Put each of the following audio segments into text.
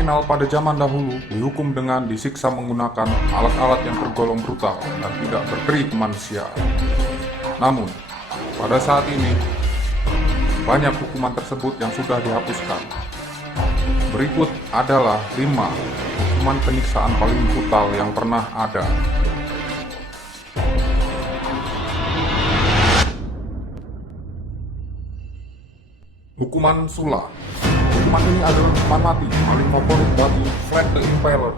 kriminal pada zaman dahulu dihukum dengan disiksa menggunakan alat-alat yang tergolong brutal dan tidak berperi kemanusiaan. Namun, pada saat ini, banyak hukuman tersebut yang sudah dihapuskan. Berikut adalah 5 hukuman penyiksaan paling brutal yang pernah ada. Hukuman Sula. Hukuman ini adalah hukuman mati paling favorit bagi Vlad the Impaler,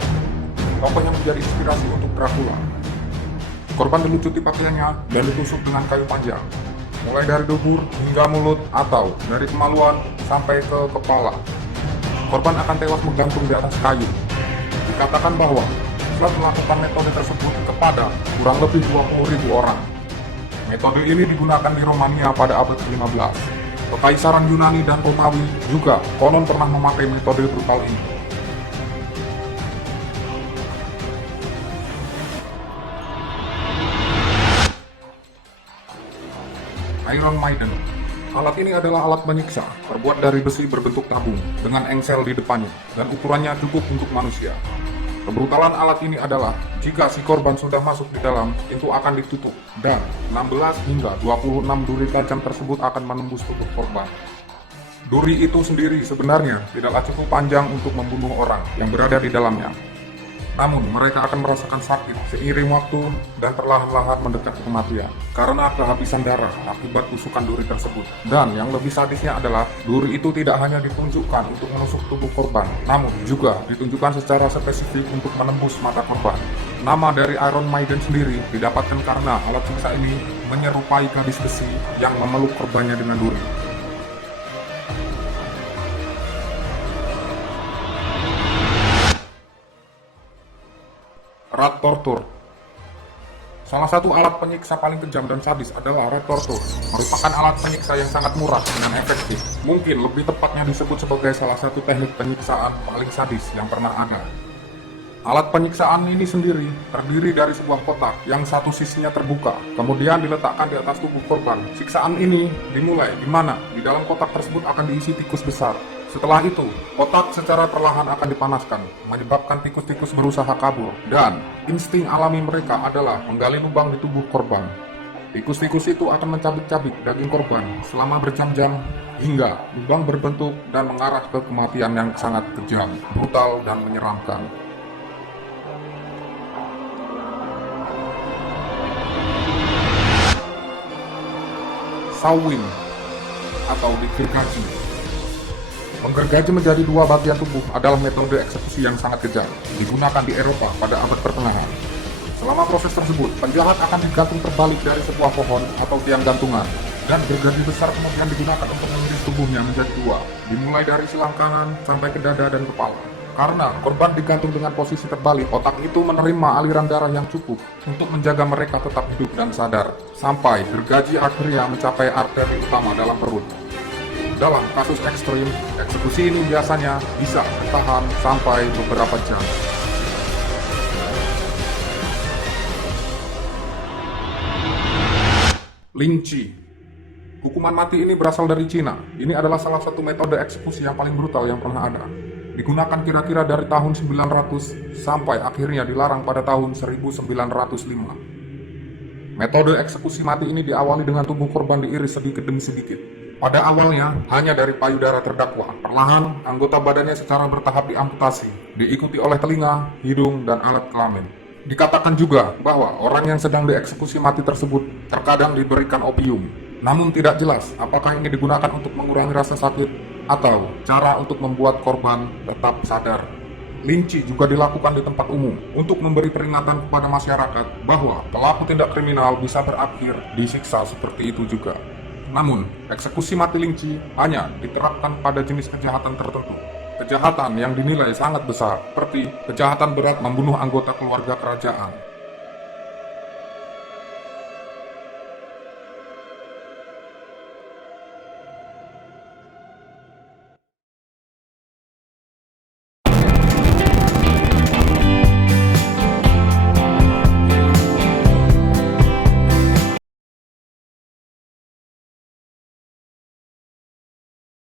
tokoh yang menjadi inspirasi untuk Dracula. Korban dilucuti pakaiannya dan ditusuk dengan kayu panjang, mulai dari dubur hingga mulut atau dari kemaluan sampai ke kepala. Korban akan tewas menggantung di atas kayu. Dikatakan bahwa Vlad melakukan metode tersebut kepada kurang lebih 20.000 orang. Metode ini digunakan di Romania pada abad ke-15. Kekaisaran Yunani dan Romawi juga konon pernah memakai metode brutal ini. Iron Maiden. Alat ini adalah alat penyiksa, terbuat dari besi berbentuk tabung, dengan engsel di depannya, dan ukurannya cukup untuk manusia. Kebrutalan alat ini adalah, jika si korban sudah masuk di dalam, pintu akan ditutup, dan 16 hingga 26 duri tajam tersebut akan menembus tubuh korban. Duri itu sendiri sebenarnya tidaklah cukup panjang untuk membunuh orang yang berada di dalamnya. Namun, mereka akan merasakan sakit seiring waktu dan perlahan-lahan mendekat kematian karena kehabisan darah akibat tusukan duri tersebut. Dan yang lebih sadisnya adalah, duri itu tidak hanya ditunjukkan untuk menusuk tubuh korban, namun juga ditunjukkan secara spesifik untuk menembus mata korban. Nama dari Iron Maiden sendiri didapatkan karena alat siksa ini menyerupai gadis besi yang memeluk korbannya dengan duri. Rat Torture. Salah satu alat penyiksa paling kejam dan sadis adalah Rat Torture. Merupakan alat penyiksa yang sangat murah dan efektif. Mungkin lebih tepatnya disebut sebagai salah satu teknik penyiksaan paling sadis yang pernah ada. Alat penyiksaan ini sendiri terdiri dari sebuah kotak yang satu sisinya terbuka, kemudian diletakkan di atas tubuh korban. Siksaan ini dimulai di mana di dalam kotak tersebut akan diisi tikus besar. Setelah itu, kotak secara perlahan akan dipanaskan, menyebabkan tikus-tikus berusaha kabur, dan insting alami mereka adalah menggali lubang di tubuh korban. Tikus-tikus itu akan mencabik-cabik daging korban selama berjam-jam hingga lubang berbentuk dan mengarah ke kematian yang sangat kejam, brutal, dan menyeramkan. Sawin atau digergaji. Menggergaji menjadi 2 bagian tubuh adalah metode eksekusi yang sangat kejam, digunakan di Eropa pada abad pertengahan. Selama proses tersebut, penjahat akan digantung terbalik dari sebuah pohon atau tiang gantungan, dan gergaji besar kemudian digunakan untuk mengiris tubuhnya menjadi 2, dimulai dari silang kanan sampai ke dada dan kepala. Karena korban digantung dengan posisi terbalik, otak itu menerima aliran darah yang cukup untuk menjaga mereka tetap hidup dan sadar, sampai gergaji akhirnya mencapai arteri utama dalam perut. Dalam kasus ekstrim, eksekusi ini biasanya bisa bertahan sampai beberapa jam. Lynchi. Hukuman mati ini berasal dari Cina. Ini adalah salah satu metode eksekusi yang paling brutal yang pernah ada. Digunakan kira-kira dari tahun 900 sampai akhirnya dilarang pada tahun 1905. Metode eksekusi mati ini diawali dengan tubuh korban diiris sedikit demi sedikit. Pada awalnya, hanya dari payudara terdakwa. Perlahan, anggota badannya secara bertahap diamputasi, diikuti oleh telinga, hidung, dan alat kelamin. Dikatakan juga bahwa orang yang sedang dieksekusi mati tersebut terkadang diberikan opium. Namun tidak jelas apakah ini digunakan untuk mengurangi rasa sakit atau cara untuk membuat korban tetap sadar. Lynchi juga dilakukan di tempat umum untuk memberi peringatan kepada masyarakat bahwa pelaku tindak kriminal bisa berakhir disiksa seperti itu juga. Namun, eksekusi mati Lynchi hanya diterapkan pada jenis kejahatan tertentu. Kejahatan yang dinilai sangat besar, seperti kejahatan berat membunuh anggota keluarga kerajaan,